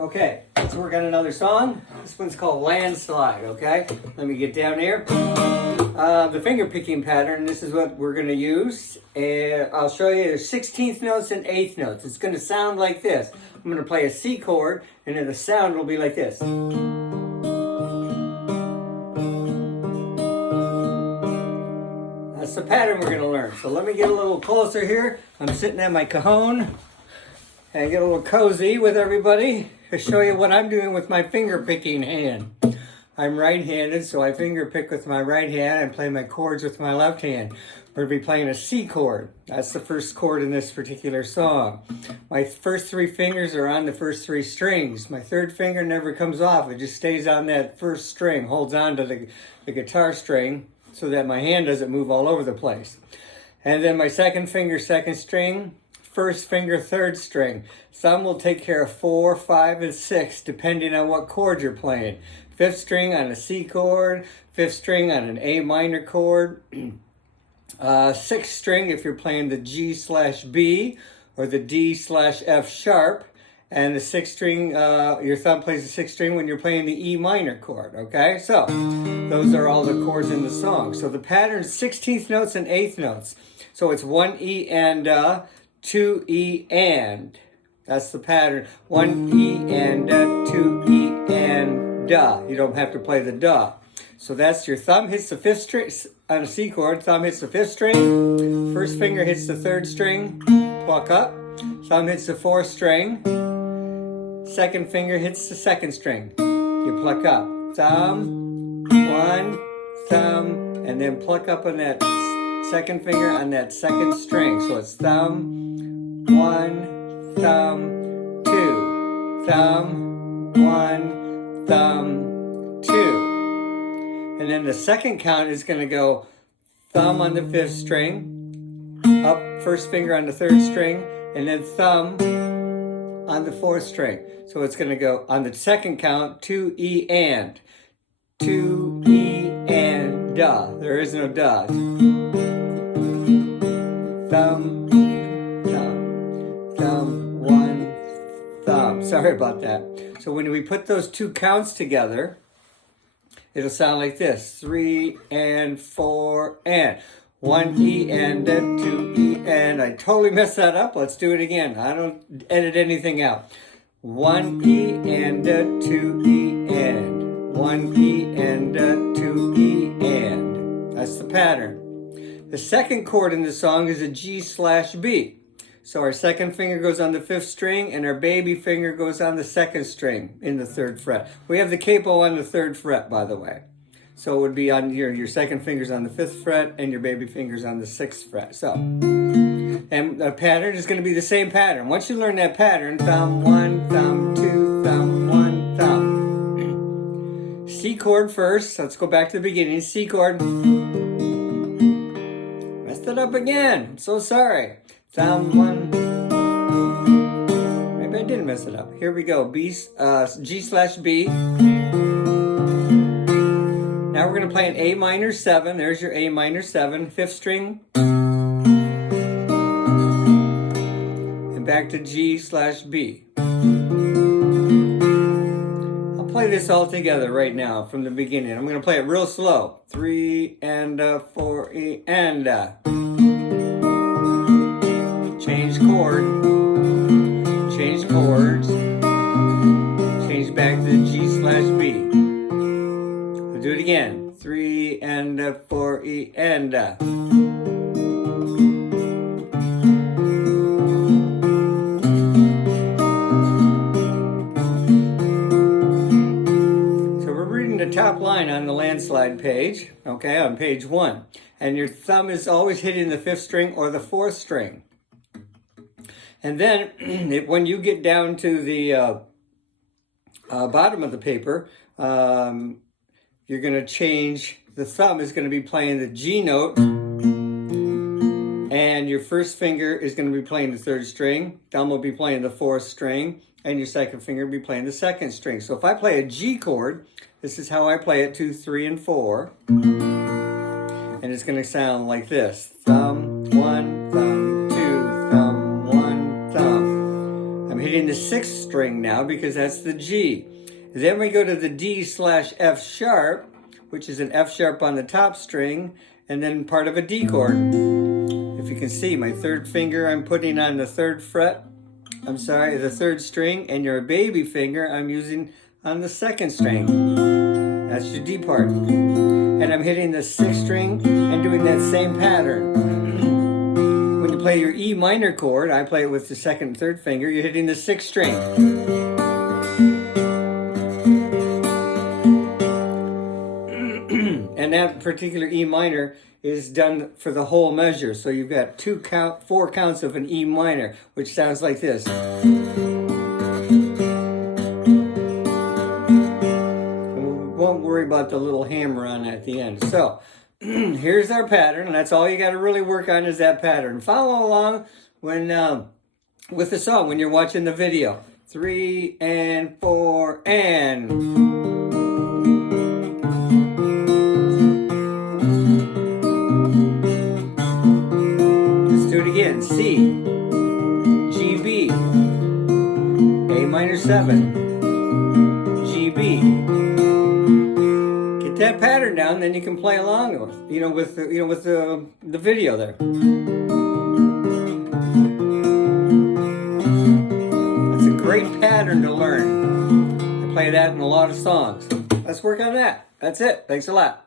Okay, let's work on another song. This one's called Landslide, okay? Let me get down here. The finger picking pattern, this is what we're going to use. And I'll show you the 16th notes and 8th notes. It's going to sound like this. I'm going to play a C chord, and then the sound will be like this. That's the pattern we're going to learn. So let me get a little closer here. I'm sitting at my cajon, and I get a little cozy with everybody to show you what I'm doing with my finger picking hand. I'm right-handed, so I finger pick with my right hand and play my chords with my left hand. We're going to be playing a C chord. That's the first chord in this particular song. My first three fingers are on the first three strings. My third finger never comes off. It just stays on that first string, holds on to the guitar string so that my hand doesn't move all over the place. And then my second finger, second string, first finger, third string. Thumb will take care of 4, 5, and 6, depending on what chord you're playing. Fifth string on a C chord, fifth string on an A minor chord, sixth string if you're playing the G/B or the D/F sharp, and the sixth string, your thumb plays the sixth string when you're playing the E minor chord, okay? So, those are all the chords in the song. So the pattern is 16th notes and 8th notes. So it's 1 E and 2 E and. That's the pattern. 1 E and 2 E and da. You don't have to play the da. So that's your thumb hits the fifth string on a C chord. Thumb hits the fifth string. First finger hits the third string. Pluck up. Thumb hits the fourth string. Second finger hits the second string. You pluck up. Thumb, one, thumb, and then pluck up on that second finger on that second string. So it's thumb, one, thumb, two. Thumb, one, thumb, two. And then the second count is going to go thumb on the fifth string, up first finger on the third string, and then thumb on the fourth string. So it's going to go on the second count, 2 E and. 2 E and da. There is no da. Thumb, thumb, thumb, one, thumb. Sorry about that. So when we put those two counts together, it'll sound like this. 3 and 4 and. 1 E and 2 E and. I totally messed that up. Let's do it again. I don't edit anything out. 1 E and 2 E and. 1 E and 2 E and. That's the pattern. The second chord in the song is a G/B. So our second finger goes on the fifth string and our baby finger goes on the second string in the third fret. We have the capo on the third fret, by the way. So it would be on your second finger's on the fifth fret and your baby finger's on the sixth fret. So, and the pattern is going to be the same pattern. Once you learn that pattern, thumb one, thumb two, thumb one, thumb. C chord first. Let's go back to the beginning. C chord. Messed it up again. I'm so sorry. Thumb one. Maybe I didn't mess it up. Here we go. G/B. Now we're going to play an A minor 7. There's your A minor 7. Fifth string. And back to G/B. I'll play this all together right now from the beginning. I'm going to play it real slow. 3 and 4 E and. Change chord. Change chords. Change back to G/B. Do it again. 3 and 4 E and. So we're reading the top line on the Landslide page, okay, on page 1. And your thumb is always hitting the fifth string or the fourth string. And then when you get down to the bottom of the paper, you're going to change, the thumb is going to be playing the G note, and your first finger is going to be playing the third string, thumb will be playing the fourth string, and your second finger will be playing the second string. So if I play a G chord, this is how I play it, 2, 3, and 4, and it's going to sound like this. Thumb, 1, thumb, 2, thumb, 1, thumb. hitting the 6th string now because that's the G. Then we go to the D/F sharp, which is an F sharp on the top string, and then part of a D chord. If you can see, my 3rd finger I'm putting on the 3rd fret, the 3rd string, and your baby finger I'm using on the 2nd string. That's your D part. And I'm hitting the 6th string and doing that same pattern. When you play your E minor chord, I play it with the 2nd and 3rd finger, you're hitting the 6th string. And that particular E minor is done for the whole measure. So you've got 4 counts of an E minor, which sounds like this. Won't worry about the little hammer on at the end. So here's our pattern, and that's all you got to really work on is that pattern. Follow along when with the song when you're watching the video. 3 and 4 and. Let's do it again. C, G, B, A minor 7, G, B. That pattern down, then you can play along with the video there. That's a great pattern to learn. I play that in a lot of songs. Let's work on that. That's it. Thanks a lot.